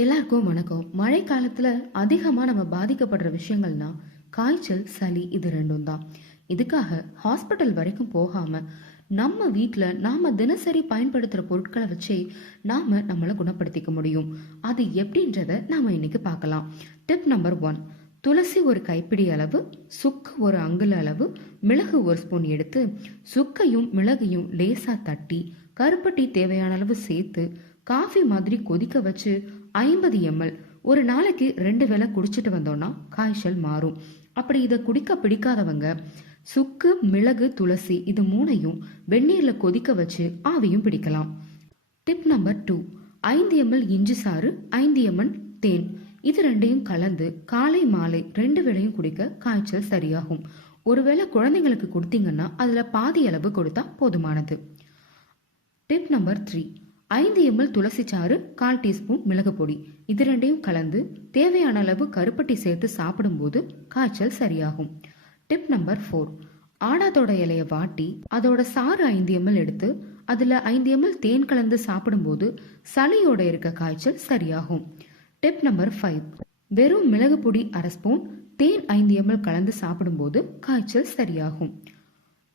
எல்லாருக்கும் வணக்கம். மழை காலத்துல அதிகமா நம்ம பாதிக்கப்படுற விஷயங்கள்னா காய்ச்சல், சளி இது ரெண்டும் தான். இதுக்காக ஹாஸ்பிட்டல் வரைக்கும் போகாம நம்ம வீட்ல நாம தினசரி பயன்படுத்துற பொருட்களை வச்சே நாம நம்மளை குணப்படுத்திக்க முடியும். அது எப்படின்றத நாம இன்னைக்கு பார்க்கலாம். டிப் நம்பர் 1: துளசி ஒரு கைப்பிடி அளவு, சுக்கு ஒரு அங்குல அளவு, மிளகு ஒரு ஸ்பூன் எடுத்து சுக்கையும் மிளகையும் லேசா தட்டி கருப்பட்டி தேவையான அளவு சேர்த்து காஃபி மாதிரி கொதிக்க வச்சு 50 ml ஒரு நாளைக்கு 2 வேளை குடிச்சிட்டு வந்தோம்னா காய்ச்சல் மாறும். அப்படி இதை குடிக்க பிடிக்காதவங்க சுக்கு, மிளகு, துளசி இது மூணையும் வெந்நீர்ல கொதிக்க வச்சு ஆவியும் பிடிக்கலாம். டிப் நம்பர் 2: 5 ml இஞ்சி சாறு, 5 ml தேன் இது ரெண்டையும் கலந்து காலை மாலை 2 வேளையும் குடிக்க காய்ச்சல் சரியாகும். ஒருவேளை குழந்தைங்களுக்கு கொடுத்தீங்கன்னா அதுல பாதி அளவு கொடுத்தா போதுமானது. டிப் நம்பர் 3: 5 ml துளசி சாறு, 1/4 டீஸ்பூன் மிளகு பொடி இது ரெண்டையும் கலந்து தேவையான அளவு கருப்பட்டி சேர்த்து சாப்பிடும்போது காய்ச்சல் சரியாகும். டிப் நம்பர் 4: ஆடாதோட இலைய வாட்டி அதோட சாறு 5 ml எடுத்து அதுல 5 ml தேன் கலந்து சாப்பிடும்போது சளியோட இருக்க காய்ச்சல் சரியாகும். டிப் நம்பர் 5: வெறும் மிளகு பொடி 1/2 ஸ்பூன், தேன் 5 ml கலந்து சாப்பிடும்போது காய்ச்சல் சரியாகும்.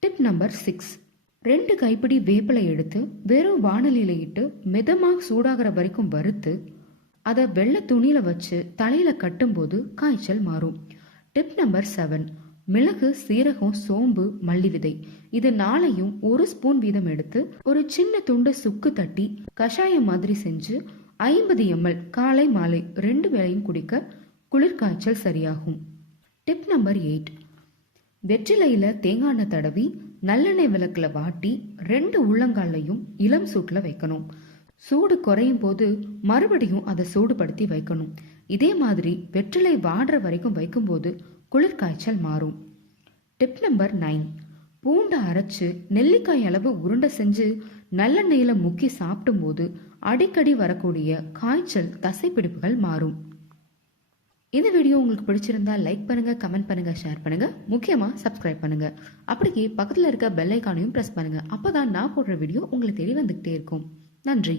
டிப் நம்பர் 6: 2 கைப்பிடி வேப்பிலை எடுத்து வெறும் வாணலியில இட்டு மிதமாக சூடாகிற வரைக்கும் வறுத்து அதை வெள்ளை துணியில வச்சு தலையில கட்டும்போது காய்ச்சல் மாறும். டிப் நம்பர் 7: மிளகு, சீரகம், சோம்பு, மல்லி விதை இது 4யும் 1 ஸ்பூன் வீதம் எடுத்து ஒரு சின்ன துண்டு சுக்கு தட்டி கஷாயம் மாதிரி செஞ்சு 50 ml காலை மாலை 2 வேளையும் குடிக்க குளிர் காய்ச்சல் சரியாகும். டிப் நம்பர் 8: வெற்றிலையில தேங்காய் எண்ணெய் தடவி நல்லெண்ணெய் விளக்குல வாட்டி 2 உள்ளங்காலையும் இளம் சூட்டுல வைக்கணும். சூடு குறையும் போது மறுபடியும் அதை சூடுபடுத்தி வைக்கணும். இதே மாதிரி வெற்றிலை வாடுற வரைக்கும் வைக்கும்போது குளிர் காய்ச்சல் மாறும். டிப் நம்பர் 9: பூண்டை அரைச்சு நெல்லிக்காய் அளவு உருண்டை செஞ்சு நல்லெண்ணெயில முக்கி சாப்பிடும் போது அடிக்கடி வரக்கூடிய காய்ச்சல் தசைப்பிடிப்புகள் மாறும். இந்த வீடியோ உங்களுக்கு பிடிச்சிருந்தா லைக் பண்ணுங்க, கமெண்ட் பண்ணுங்க, ஷேர் பண்ணுங்க, முக்கியமா சப்ஸ்கிரைப் பண்ணுங்க. அப்படியே பக்கத்துல இருக்க பெல் ஐக்கானையும் பிரஸ் பண்ணுங்க. அப்பதான் நான் போடுற வீடியோ உங்களுக்கு தேடி வந்துகிட்டே இருக்கும். நன்றி.